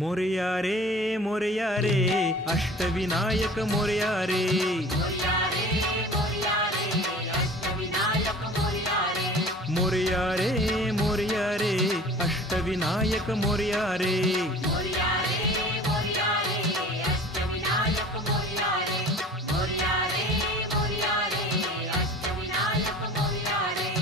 मोरया रे मोरया रे अष्टविनायक मोरया रे मोरया रे मोरया रे अष्टविनायक मोरया रे मोरया रे मोरया रे अष्टविनायक मोरया रे मोरया रे मोरया रे अष्टविनायक मोरया रे मोरया रे मोरया रे अष्टविनायक मोरया रे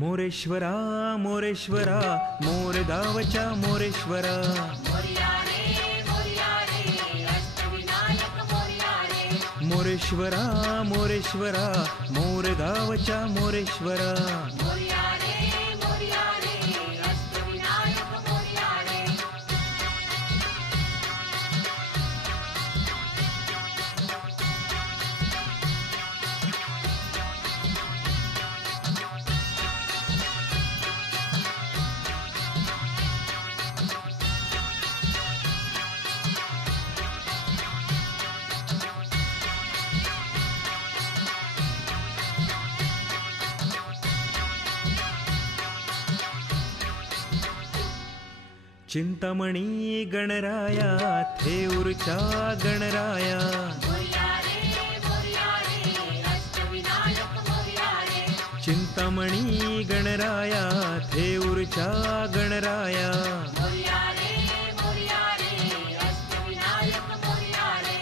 मोरेश्वरा मोरेश्वरा मोरगावच्या मोरेश्वरा मोरया रे मोरया रे अष्टविनायक मोरया रे मोरेश्वरा मोरेश्वरा मोरगावच्या मोरेश्वरा मोरया रे मोरया रे अष्टविनायक मोरया रे चिंतामणी गणराया थेऊरच्या गणराया मोरया रे मोरया रे अष्टविनायक मोरया रे चिंतामणी गणराया थेऊरच्या गणराया मोरया रे मोरया रे अष्टविनायक मोरया रे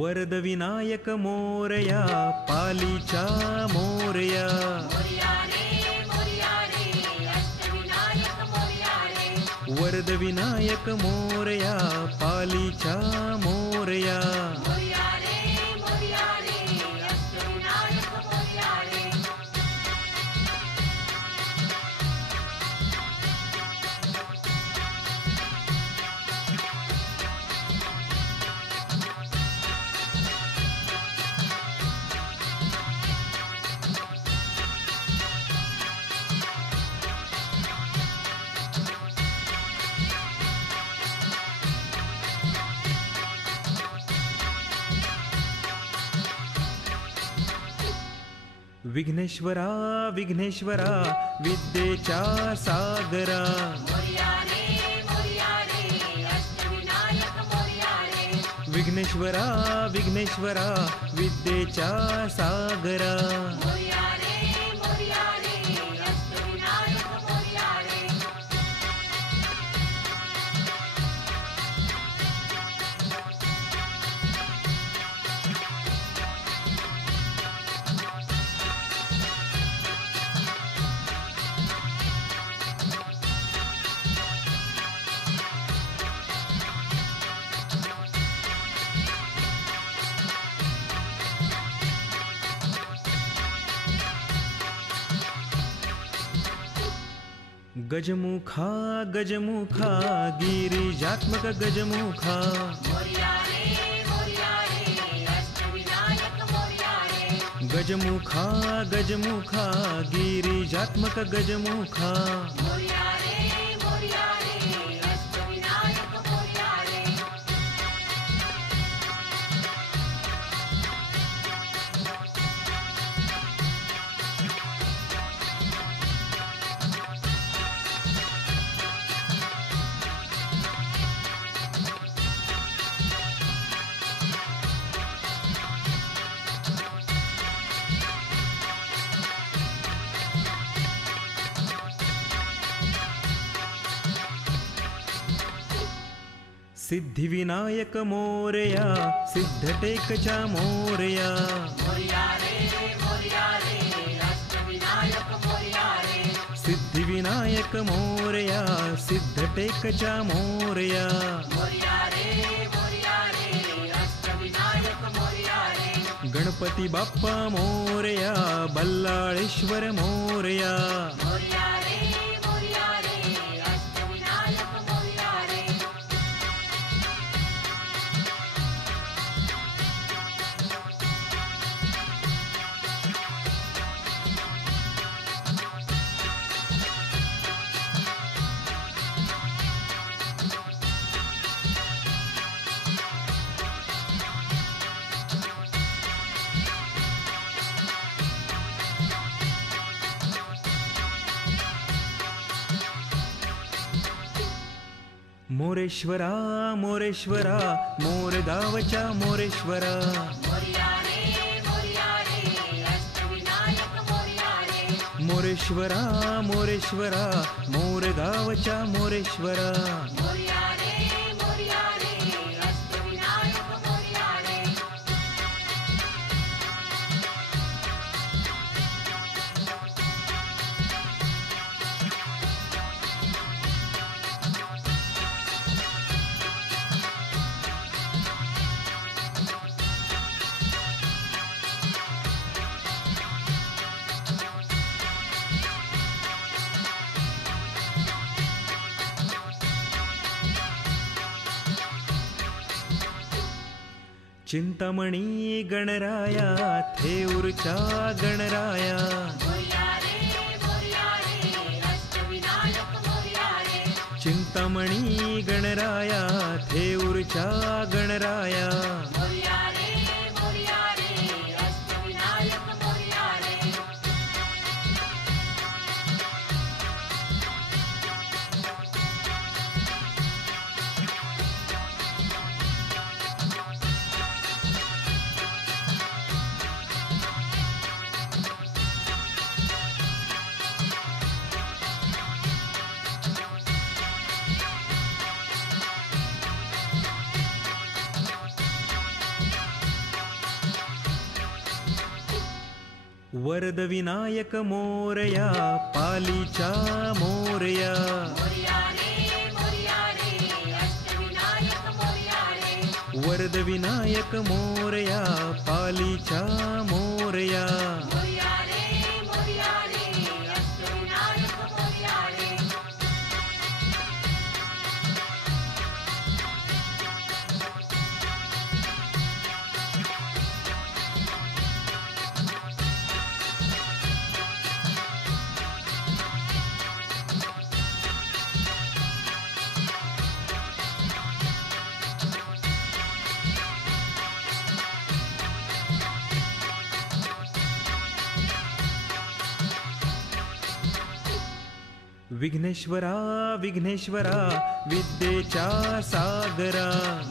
वरद विनायक मोरया पालीच्या मोरया मोरया रे मोरया रे अष्टविनायक मोरया रे वरद विनायक मोरया पालीच्या मोरया मोरया रे मोरया रे अष्टविनायक मोरया रे विघ्नेश्वरा विघ्नेश्वरा विद्येच्या सागरा मोरया रे मोरया रे अष्टविनायक मोरया रे विघ्नेश्वरा विघ्नेश्वरा विद्येच्या सागरा मोरया रे मोरया रे अष्टविनायक मोरया रे गजमुखा गजमुखा गिरिजात्मक गजमुखा मोरया रे मोरया रे अष्टविनायक मोरया रे गजमुखा गजमुखा गिरिजात्मक गजमुखा मोरया रे मोरया रे अष्टविनायक मोरया रे सिद्धिविनायक मोरया सिद्धटेकच्या मोरया मोरया रे अष्टविनायक मोरया रे सिद्धिविनायक मोरया सिद्धटेकच्या मोरया मोरया रे अष्टविनायक मोरया रे गणपती बाप्पा मोरया बल्लाळेश्वर मोरया मोरया रे अष्टविनायक मोरया रे मोरेश्वरा मोरेश्वरा मोरगावच्या मोरेश्वरा मोरया रे अष्टविनायक मोरया रे मोरेश्वरा मोरेश्वरा मोरगावच्या मोरेश्वरा मोरया रे अष्टविनायक मोरया रे चिंतामणी गणराया थेऊरच्या गणराया मोरया रे अष्टविनायक मोरया रे चिंतामणी गणराया थेऊरच्या गणराया मोरया रे अष्टविनायक मोरया रे वरद विनायक मोरया पालीच्या मोरया मोरया रे अष्टविनायक मोरया रे वरद विनायक मोरया पालीच्या मोरया मोरया रे अष्टविनायक मोरया रे विघ्नेश्वरा विघ्नेश्वरा विद्येच्या सागरा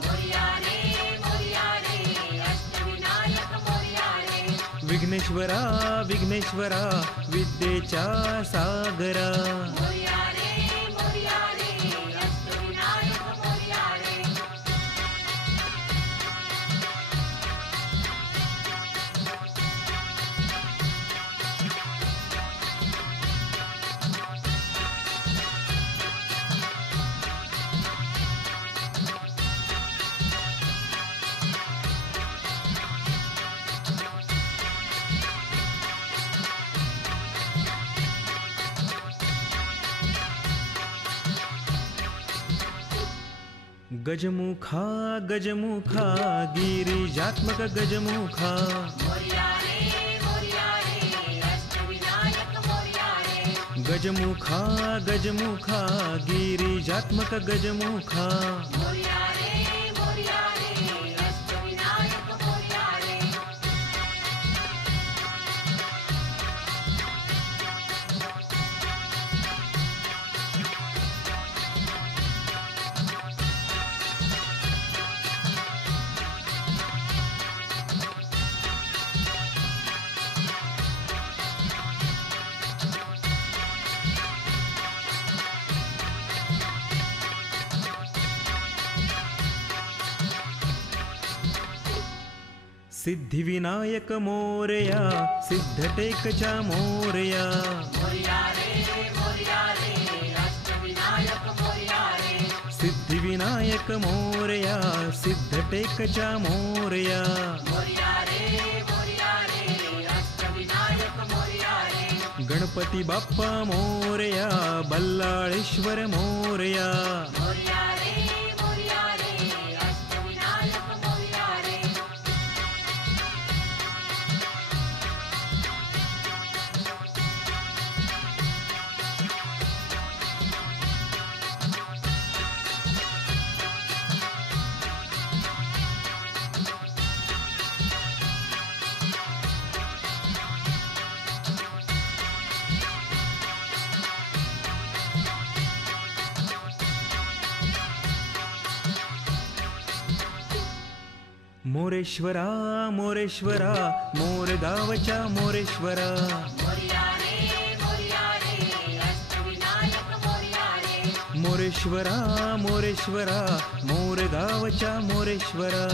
मोरया रे अष्टविनायक मोरया रे विघ्नेश्वरा विघ्नेश्वरा विद्येच्या सागरा मोरया रे अष्टविनायक मोरया रे गजमुखा गजमुखा गिरिजात्मक गजमुखा मोरया रे अष्टविनायक मोरया रे गजमुखा गजमुखा गिरिजात्मक गजमुखा मोरया रे अष्टविनायक मोरया रे सिद्धिविनायक मोरया सिद्धटेकच्या मोरया मोरया रे अष्टविनायक मोरया रे सिद्धिविनायक मोरया सिद्धटेकच्या मोरया मोरया रे अष्टविनायक मोरया रे गणपती बाप्पा मोरया बल्लाळेश्वर मोरया मोरया रे अष्टविनायक मोरया रे मोरेश्वरा मोरेश्वरा मोरगावच्या मोरेश्वरा मोरया रे अष्टविनायक मोरया रे मोरेश्वरा मोरेश्वरा मोरगावच्या मोरेश्वरा